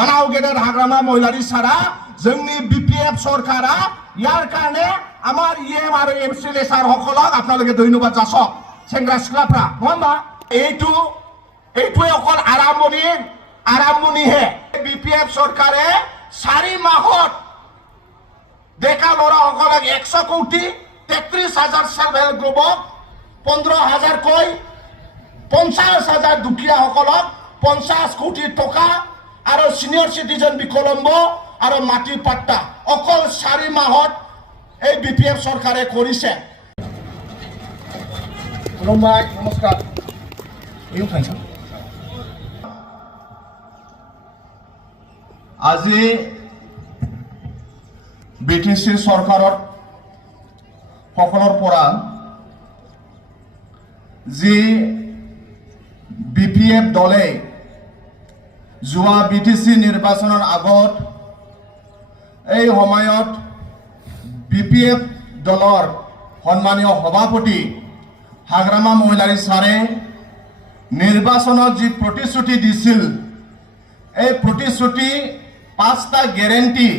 मानाव गेदेर हाग्रामा महिलारि सारा जोंनि बीपीएफ सरकारा यार कारणे आमार इएम आरो एमसिएलए सार हकलक आपनालोके धन्यबाद जासक सेंग्रा सिख्लाफ्रा नङा होमबा এইটো অকল আৰম্ভণিহে बीपीएफ सरकारे 4 মাহত ডেকা ল'ৰাসকলক 100 কোটি 33,000 সেলফ হেল্প গ্ৰুপক 15,000 কৈ 50,000 দুখীয়াসকলক 50 কোটি টকা আৰু সিনিয়ৰ সিটিজেন বিকলম্ব আৰু মাটি পাট্টা অকল 4 মাহত এই बीपीएफ सरकारे কৰিছে। নমস্কাৰ। আজি বিটিসি সৰকাৰৰ সকলেৰ পৰা যি बीपीएफ দলে যোৱা বিটিসি নিৰ্বাচনেৰ আগত এই সময়ত बीपीएफ দলৰ সন্মানীয় সভাপতি হাগ্ৰামা মহিলাৰী সাৰে নিৰ্বাচনত যি প্ৰতিশ্ৰুতি দিছিল এই প্ৰতিশ্ৰুতি 5টা গ্যাৰেন্টি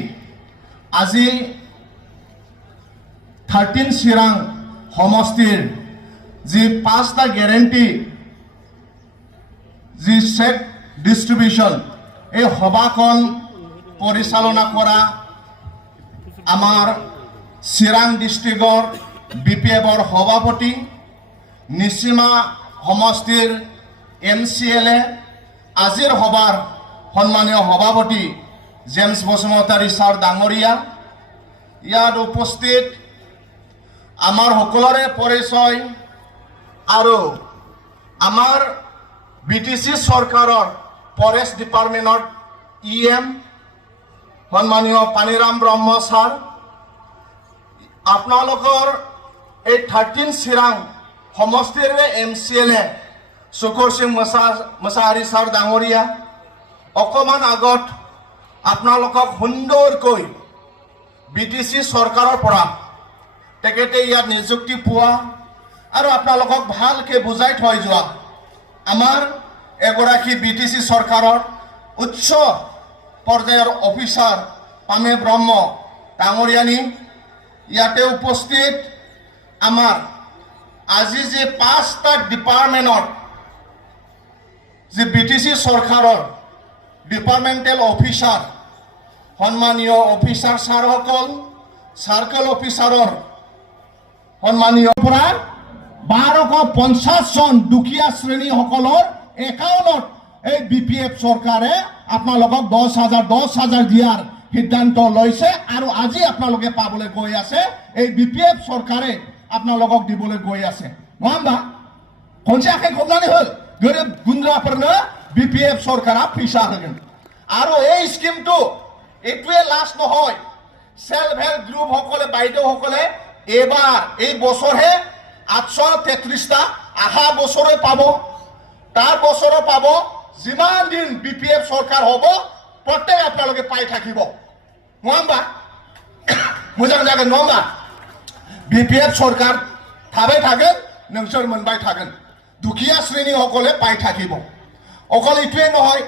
আজি 13 চিৰাং সমষ্টিৰ যি 5টা গ্যাৰেন্টি যি চেক ডিস্ট্ৰিবিউশন এই সভাখন পৰিচালনা কৰা আমাৰ চিৰাং ডিস্ট্ৰিক্টৰ बीपीएफৰ সভাপতি নিসীমা সমষ্টিৰ এমসিএলএ আজিৰ সভাৰ সন্মানীয় সভাপতি জেমস বসুমতাৰী ছাৰ ডাঙৰীয়া ইয়াত উপস্থিত আমাৰ সকলোৰে পৰিচয় আৰু আমাৰ বিটিসি চৰকাৰৰ ফৰেষ্ট ডিপাৰ্টমেণ্টৰ ইএম সন্মানীয় পানীৰাম ব্ৰহ্ম ছাৰ আপোনালোকৰ এই 13 চিৰাং সমষ্টিৰ এমসিএলএ শুকুৰ সিং মছাহাৰী ছাৰ ডাঙৰীয়া অকমান আগত আপোনালোকক সুন্দৰকৈ বিটিসি চৰকাৰৰ পৰা তেখেতে ইয়াত নিযুক্তি পোৱা আৰু আপোনালোকক ভালকৈ বুজাই থৈ যোৱা আমাৰ এগৰাকী বিটিসি চৰকাৰৰ উচ্চ পৰ্যায়ৰ অফিচাৰ পামে ব্ৰহ্ম ডাঙৰীয়ানী ইয়াতে উপস্থিত আমাৰ আজি যে 5টা ডিপাৰ্টমেণ্টৰ যে বিটিসি চৰকাৰৰ ডিপাৰ্টমেণ্টেল অফিচাৰ সন্মানীয় অফিচাৰ ছাৰসকল সাৰ্কেল অফিচাৰৰ সন্মানীয় পৰা 1250 জন দুখীয়া শ্ৰেণীসকলৰ একাউণ্টত এই बीपीएफ চৰকাৰে আপোনালোকক 10,000 দিয়াৰ সিদ্ধান্ত লৈছে আৰু আজি আপোনালোকে পাবলৈ গৈ আছে এই बीपीएफ চৰকাৰে আপোনালোকক দিবলৈ গৈ আছে নহামবা খনচাকে খবলানি হল গৰিব গুন্দ্ৰাফोरनो बीपीएफ सरकारा फैसा होगोन आरो এই স্কিমটো এটুৱে লাস্ট নহয় সেলফ হেল্প গ্ৰুপ সকলে বাইদেউ সকলে এবাৰ এই বছৰহে 833টা আহা বছৰে পাব তাৰ বছৰে পাব যিমান দিন बीपीएफ सरकार হ'ব প্ৰত্যেক আপোনালোকে পাই থাকিব নহামবা মোজাং জাগোন নহামবা बीपीएफ सरकार थाबाय थागोन नोंसोर मोनबाय थागोन दुखिया श्रेणी সকলে পাই থাকিব অকল ইটোৱে নহয়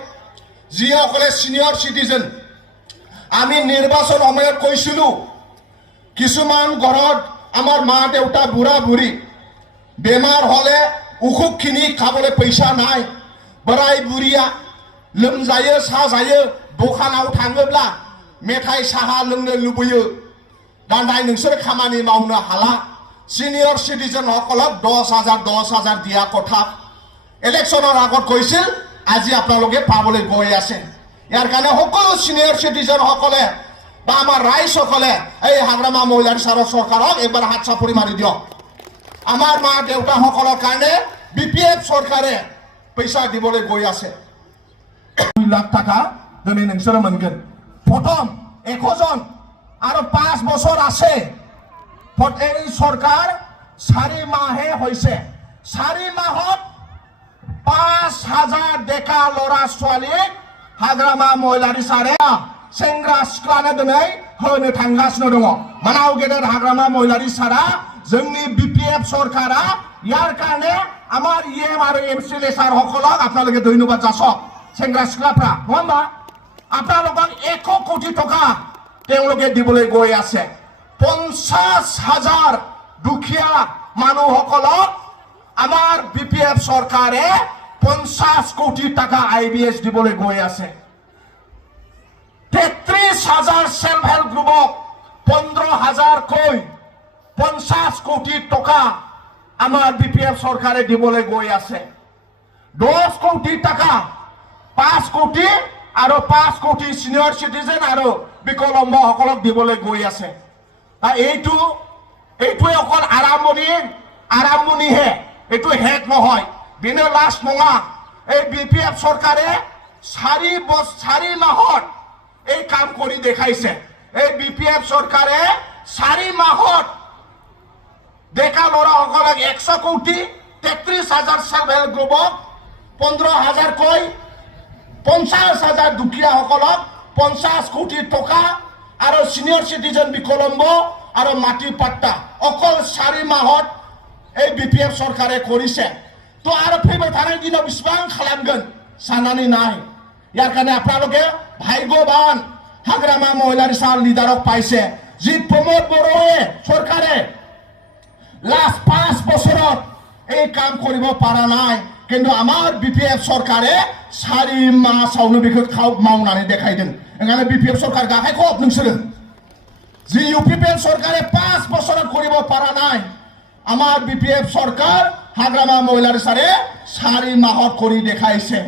যি সকলে সিনিয়ৰ সিটিজেন আমি নিৰ্বাচন সময়ত কৈছিলো কিছুমান ঘৰত আমাৰ মা দেউতা বুঢ়া বুঢ়ী বেমাৰ হলে উখুকখিনি খাবলৈ পইচা নাই বৰাই বুঢ়িয়া লোমজাयो साजायो দোকানাव थाङोब्ला मेथाइ साहा लोंनो लुबैयो दान्दाय नोंसोर खामानि मावनो हाला सिनियर सिटिजन সকলক 10,000 দিয়া কথা ইলেকশনৰ আগত কৈছিল আজি আপোনালোকে পাবলৈ গৈ আছে ইয়াৰ কাৰণে সকলো সিনিয়ৰ সিটিজেন সকলে বা আমাৰ ৰাইজ সকলে এই হাগ্ৰামা মহিলাৰ চৰকাৰক একবাৰ হাত চাপৰি মাৰি দিয়ক আমাৰ মা দেউতা সকলৰ কাৰণে बीपीएफ চৰকাৰে পইচা দিবলৈ গৈ আছে 2 লাখ টাকা দিনে নংসৰ মনগন প্ৰথম 100 জন আৰু 5 বছৰ আছে এই সৰকাৰ 4 মাহে হয়েছে 4 মাহত 5,000 ডেকা লৰা ছোৱালী হাগ্ৰামা মহিলাৰী সাৰে सेंग्रा सिख्लानो दिनै होनो थांगासिनो दङ मानाव गेदेर हाग्रामा महिलारी सारा जोंनि बीपीएफ सरकारा यार कारणे आमार इएम आरो एमसिएलए सार हकलक आपनालोके धन्यबाद जासक सेंग्रा सिख्लाफ्रा नङा होमबा আপোনালোকক 1 কোটি টকা তেওঁলোকে দিবলৈ গৈ আছে 50,000 দুখীয়া মানুহসকলক আমাৰ বিপিএফ চৰকাৰে 50 কোটি টাকা আইবিএছ দিবলৈ গৈ আছে 33,000 সেলফ হেল্প গ্ৰুপক 15,000 কৈ 50 কোটি টকা আমাৰ বিপিএফ চৰকাৰে দিবলৈ গৈ আছে 10 কোটি টাকা 5 কোটি আৰু 5 কোটি সিনিয়ৰ সিটিজেন আৰু বিকলাঙ্গ সকলক দিবলৈ গৈ আছে এইটোৱে অকল আৰম্ভণিহে এইটো শেষ নহয় দিনে লাষ্ট নঙা এই বিপিএফ চৰকাৰে 4 মাহত এই কাম কৰি দেখাইছে এই বিপিএফ চৰকাৰে 4 মাহত ডেকা ল'ৰাসকলক 100 কোটি 33,000 সেলফ হেল্প গ্ৰুপক 15,000 কৈ 50,000 দুখীয়াসকলক 50 কোটি টকা আৰু সিনিয়ৰ সিটিজেন বিকলাঙ্গ আৰু মাটি পাট্টা অকল 4 মাহত এই বিপিএফ চৰকাৰে কৰিছে তো আৰু ফেইবাৰ থানাৰ দিন বিসবাং খালামগोन সানানি নাই ইয়াৰ কাৰণে আপোনালোকে ভাগ্যৱান হাগ্ৰামা মহিলা ৰিসাল লিডাৰক পাইছে যি প্ৰমোদ বড়োৱে চৰকাৰে লাষ্ট 5 বছৰত এই কাম কৰিব পৰা নাই কিন্তু আমাৰ বিপিএফ চৰকাৰে 4 মাহ সাউनो बेखौ मावनानै देखायदों এখানে বিপিএফ সৰকাৰ গাখাই খব নोंसोरो যে ইউপিপিএল সৰকাৰে 5 বছৰত কৰিব পৰা নাই আমাৰ বিপিএফ সৰকাৰ হাগ্ৰামা মহিলাৰ সাৰে 4 মাহত কৰি দেখাইছে